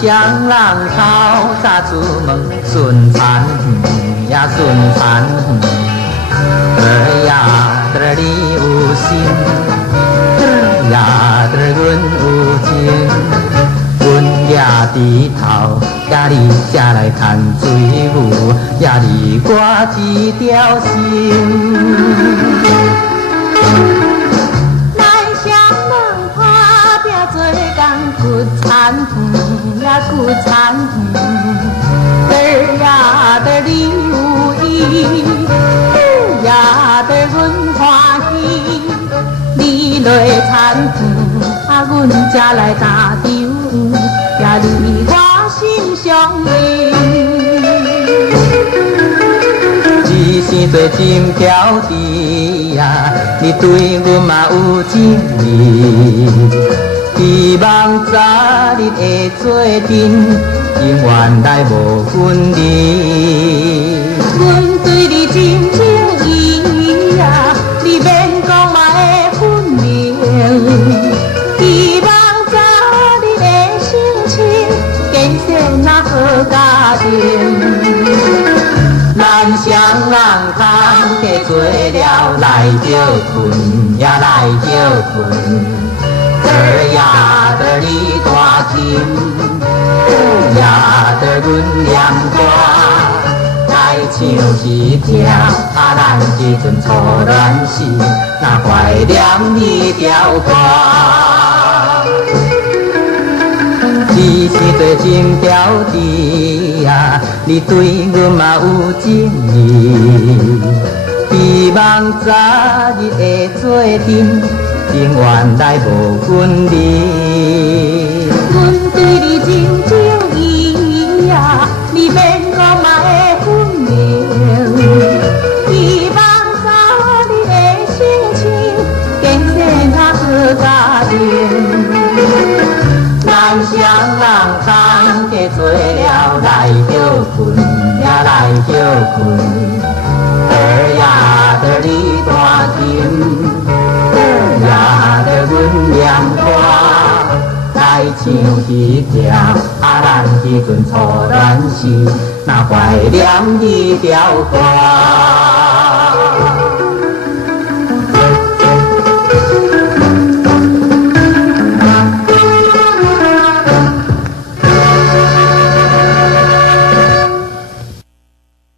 双人头早出门，顺产园呀顺产园，儿呀儿你有心，儿呀儿阮有情，阮呀低头，呀你才来牵水牛，呀你我一条心。骨残园呀骨残园，儿呀儿你有意，儿呀儿阮欢喜，你来残园啊，阮才来打场呀，你我心相印。一生做金条枝呀，你对阮嘛有情意。希望早日会做阵，永远来无分离。阮对你真情意呀，你免讲嘛会分明。希望早日会成亲，建设那好家庭。咱双人通加做了，来着困呀来着困。儿呀儿你大琴，儿呀儿阮念歌，来唱一条啊咱这阵初恋时，那怀念你条歌。一生做情条枝呀，你对阮嘛有情意，希望早日会做阵。永远来无分离。阮对你真情意呀，你免讲嘛会分明。希望早日会成亲，建设那好家庭。咱双人通加做了，来着困呀来着困，儿呀儿你大琴。呀，着阮念歌，来唱一条啊，咱这阵初恋时，那怀念一条歌。